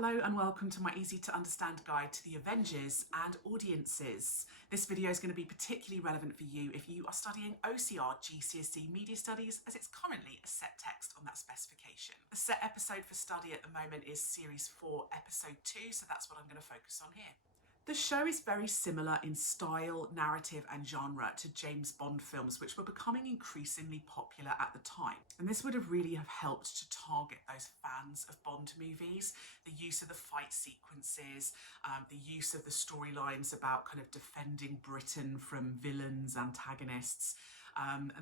Hello and welcome to my easy to understand guide to the Avengers and audiences. This video is going to be particularly relevant for you if you are studying OCR GCSE Media Studies, as it's currently a set text on that specification. The set episode for study at the moment is Series 4, Episode 2, so that's what I'm going to focus on here. The show is very similar in style, narrative and genre to James Bond films, which were becoming increasingly popular at the time. And this would have really helped to target those fans of Bond movies. The use of the fight sequences, the use of the storylines about kind of defending Britain from villains, antagonists.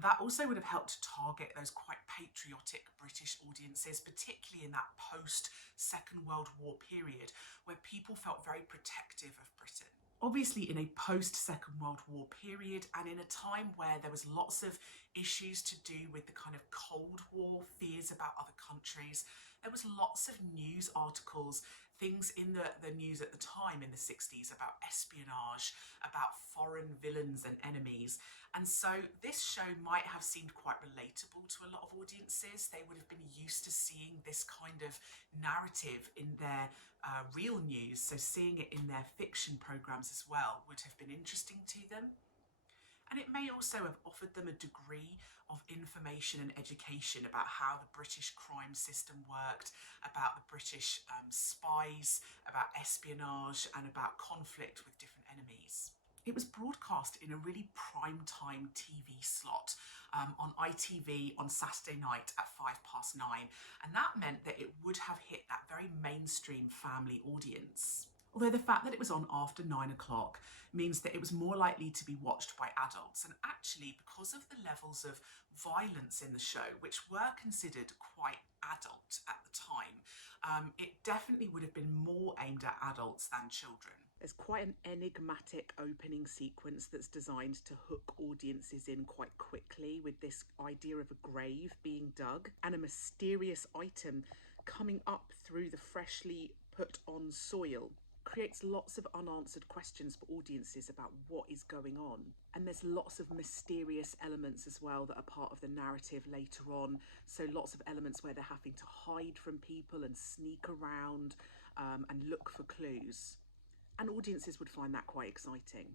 That also would have helped to target those quite patriotic British audiences, particularly in that post-Second World War period, where people felt very protective of Britain. Obviously, in a post-Second World War period and in a time where there was lots of issues to do with the kind of Cold War, fears about other countries, there was lots of news articles, things in the news at the time in the 60s about espionage, about foreign villains and enemies. And so this show might have seemed quite relatable to a lot of audiences. They would have been used to seeing this kind of narrative in their real news, so seeing it in their fiction programmes as well would have been interesting to them. And it may also have offered them a degree of information and education about how the British crime system worked, about the British spies, about espionage and about conflict with different enemies. It was broadcast in a really prime time TV slot on ITV on Saturday night at 9:05, and that meant that it would have hit that very mainstream family audience. Although the fact that it was on after 9 o'clock means that it was more likely to be watched by adults. And actually, because of the levels of violence in the show, which were considered quite adult at the time, it definitely would have been more aimed at adults than children. There's quite an enigmatic opening sequence that's designed to hook audiences in quite quickly, with this idea of a grave being dug and a mysterious item coming up through the freshly put on soil. Creates lots of unanswered questions for audiences about what is going on. And there's lots of mysterious elements as well that are part of the narrative later on. So lots of elements where they're having to hide from people and sneak around and look for clues. And audiences would find that quite exciting.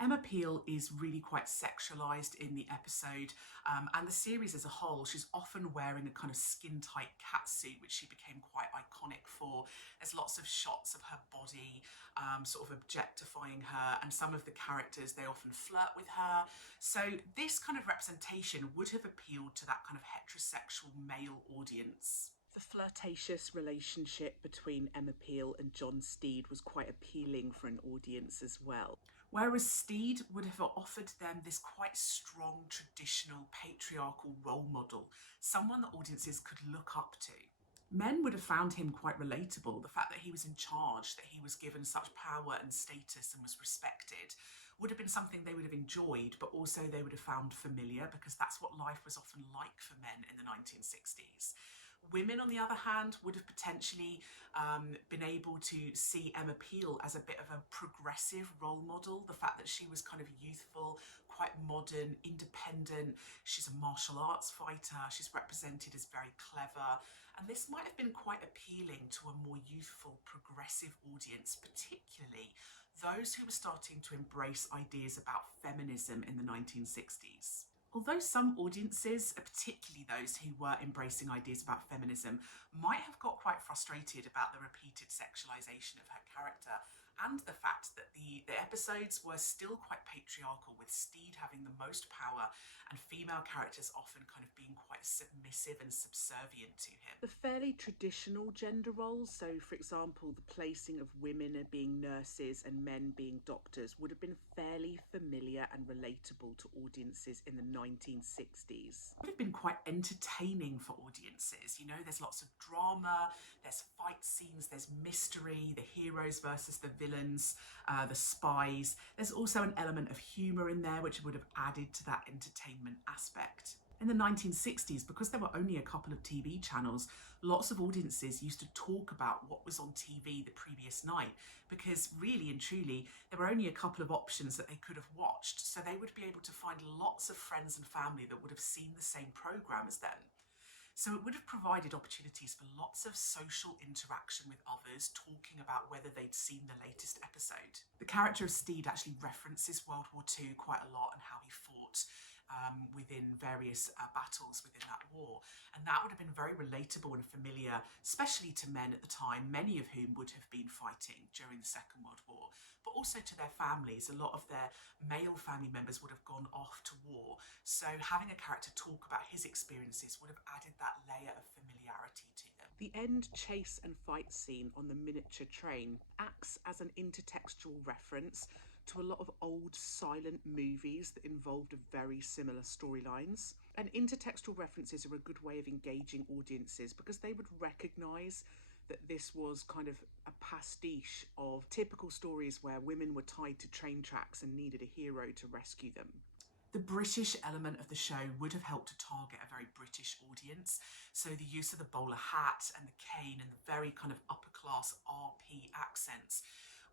Emma Peel is really quite sexualised in the episode, and the series as a whole. She's often wearing a kind of skin-tight catsuit, which she became quite iconic for. There's lots of shots of her body, sort of objectifying her, and some of the characters, they often flirt with her. So this kind of representation would have appealed to that kind of heterosexual male audience. The flirtatious relationship between Emma Peel and John Steed was quite appealing for an audience as well. Whereas Steed would have offered them this quite strong, traditional, patriarchal role model, someone that audiences could look up to. Men would have found him quite relatable. The fact that he was in charge, that he was given such power and status and was respected, would have been something they would have enjoyed, but also they would have found familiar, because that's what life was often like for men in the 1960s. Women, on the other hand, would have potentially been able to see Emma Peel as a bit of a progressive role model. The fact that she was kind of youthful, quite modern, independent. She's a martial arts fighter. She's represented as very clever. And this might have been quite appealing to a more youthful, progressive audience, particularly those who were starting to embrace ideas about feminism in the 1960s. Although some audiences, particularly those who were embracing ideas about feminism, might have got quite frustrated about the repeated sexualisation of her character, and the fact that the episodes were still quite patriarchal, with Steed having the most power and female characters often kind of being quite submissive and subservient to him. The fairly traditional gender roles, so for example the placing of women as being nurses and men being doctors, would have been fairly familiar and relatable to audiences in the 1960s. It would have been quite entertaining for audiences. You know, there's lots of drama, there's fight scenes, there's mystery, the heroes versus the villains, the spies. There's also an element of humour in there, which would have added to that entertainment aspect. In the 1960s, because there were only a couple of TV channels, lots of audiences used to talk about what was on TV the previous night, because really and truly, there were only a couple of options that they could have watched. So they would be able to find lots of friends and family that would have seen the same programme as them. So it would have provided opportunities for lots of social interaction with others, talking about whether they'd seen the latest episode. The character of Steed actually references World War II quite a lot and how he fought within various battles within that war. And that would have been very relatable and familiar, especially to men at the time, many of whom would have been fighting during the Second World War, but also to their families. A lot of their male family members would have gone off to war. So having a character talk about his experiences would have added that layer of familiarity to them. The end chase and fight scene on the miniature train acts as an intertextual reference to a lot of old silent movies that involved very similar storylines. And intertextual references are a good way of engaging audiences because they would recognise that this was kind of a pastiche of typical stories where women were tied to train tracks and needed a hero to rescue them. The British element of the show would have helped to target a very British audience. So the use of the bowler hat and the cane and the very kind of upper class RP accents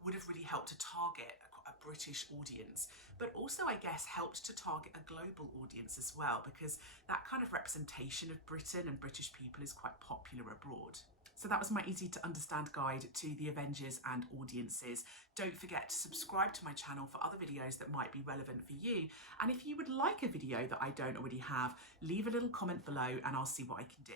would have really helped to target a British audience, but also, I guess, helped to target a global audience as well, because that kind of representation of Britain and British people is quite popular abroad. So that was my easy to understand guide to the Avengers and audiences. Don't forget to subscribe to my channel for other videos that might be relevant for you. And if you would like a video that I don't already have, leave a little comment below and I'll see what I can do.